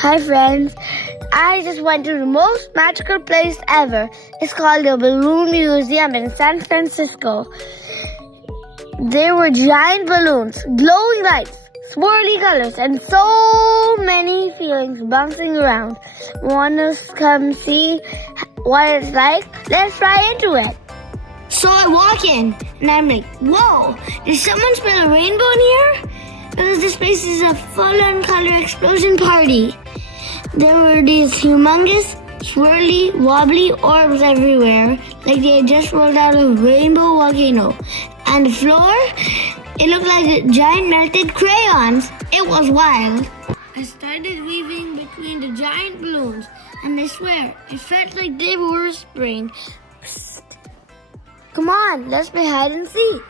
Hi friends, I just went to the most magical place ever. It's called the Balloon Museum in San Francisco. There were giant balloons, glowing lights, swirly colors, and so many feelings bouncing around. Want to come see what it's like? Let's try into it. So I walk in, and I'm like, whoa, did someone spill a rainbow in here? Because this place is a full-on color explosion party. There were these humongous, swirly, wobbly orbs everywhere, like they had just rolled out a rainbow volcano. And the floor, it looked like giant melted crayons. It was wild. I started weaving between the giant balloons, and I swear, it felt like they were whispering, "Psst. Come on, let's play hide and seek."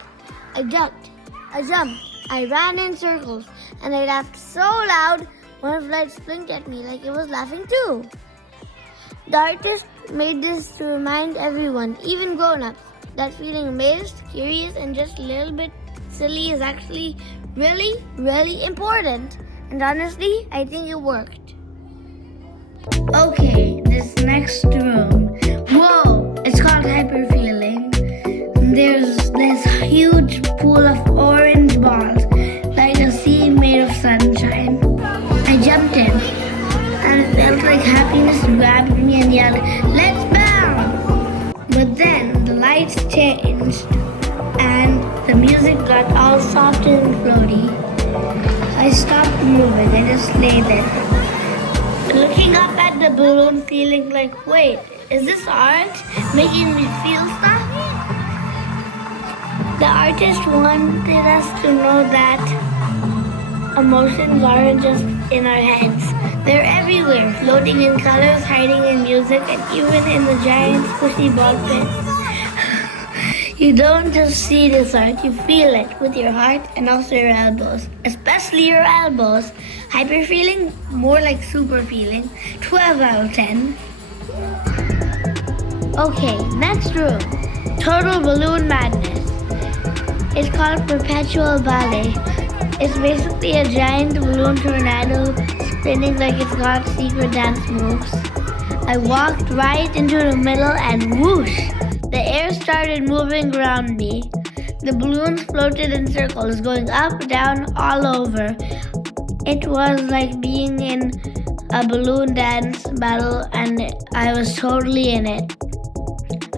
I ducked, I jumped, I ran in circles, and I laughed so loud, one of the lights blinked at me like it was laughing too. The artist made this to remind everyone, even grown-ups, that feeling amazed, curious, and just a little bit silly is actually really, really important. And honestly, I think it worked. Okay, this next room. Whoa, it's called Hyperfeeling. There's this huge pool of orange balls, like a sea made of sunshine. I jumped in, and it felt like happiness grabbed me and yelled, "Let's bounce!" But then the lights changed, and the music got all soft and floaty. I stopped moving, I just lay there, looking up at the balloon, feeling like, wait, is this art making me feel stuff? The artist wanted us to know that emotions aren't just in our heads. They're everywhere, floating in colors, hiding in music, and even in the giant squishy ball pits. You don't just see this art, you feel it with your heart and also your elbows. Especially your elbows. Hyperfeeling, more like super feeling. 12 out of 10. Okay, next room. Total balloon madness. It's called Perpetual Ballet. It's basically a giant balloon tornado spinning like it's got secret dance moves. I walked right into the middle and whoosh! The air started moving around me. The balloons floated in circles, going up, down, all over. It was like being in a balloon dance battle, and I was totally in it.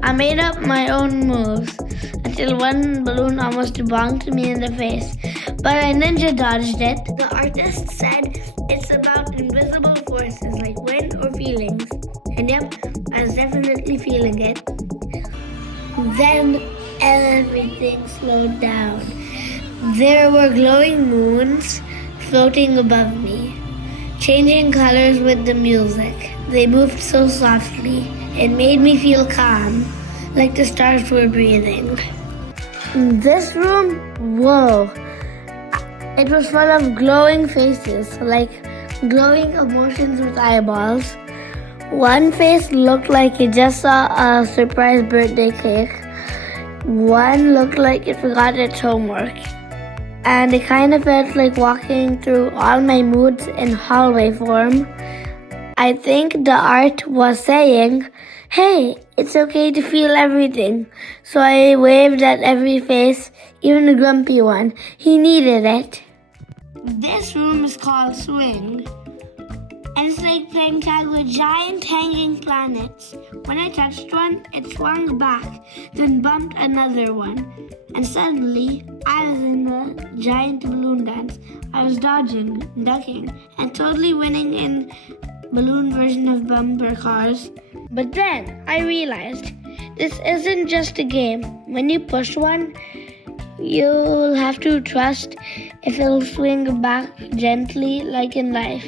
I made up my own moves until one balloon almost bonked me in the face, but I ninja dodged it. The artist said it's about invisible forces like wind or feelings. And yep, I was definitely feeling it. Then everything slowed down. There were glowing moons floating above me, changing colors with the music. They moved so softly, it made me feel calm, like the stars were breathing. This room, whoa. It was full of glowing faces, like glowing emotions with eyeballs. One face looked like it just saw a surprise birthday cake. One looked like it forgot its homework. And it kind of felt like walking through all my moods in hallway form. I think the art was saying, hey, it's okay to feel everything. So I waved at every face, even the grumpy one. He needed it. This room is called Swing. And it's like playing tag with giant hanging planets. When I touched one, it swung back, then bumped another one. And suddenly, I was in the giant balloon dance. I was dodging, ducking, and totally winning in balloon version of bumper cars. But then I realized this isn't just a game. When you push one, you'll have to trust if it'll swing back gently like in life.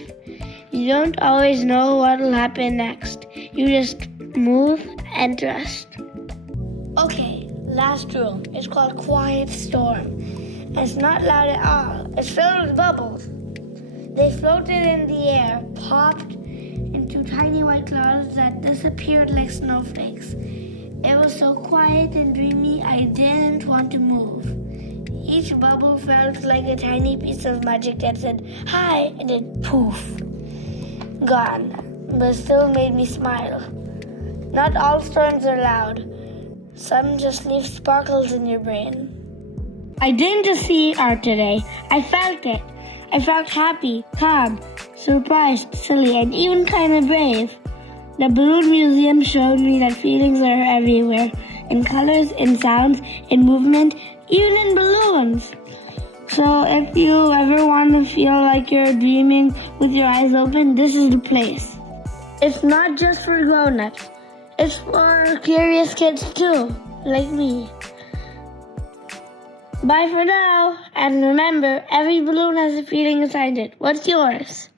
You don't always know what'll happen next. You just move and trust. Okay, last room. It's called Quiet Storm. It's not loud at all. It's filled with bubbles. They floated in the air, popped into tiny white clouds that disappeared like snowflakes. It was so quiet and dreamy, I didn't want to move. Each bubble felt like a tiny piece of magic that said, hi, and then poof. gone, but still made me smile. Not all storms are loud. Some just leave sparkles in your brain. I didn't just see art today. I felt it. I felt happy, calm, surprised, silly, and even kind of brave. The Balloon Museum showed me that feelings are everywhere. In colors, in sounds, in movement, even in balloons. So if you ever want to feel like you're dreaming with your eyes open, this is the place. It's not just for grown-ups. It's for curious kids too, like me. Bye for now, and remember, every balloon has a feeling inside it. What's yours?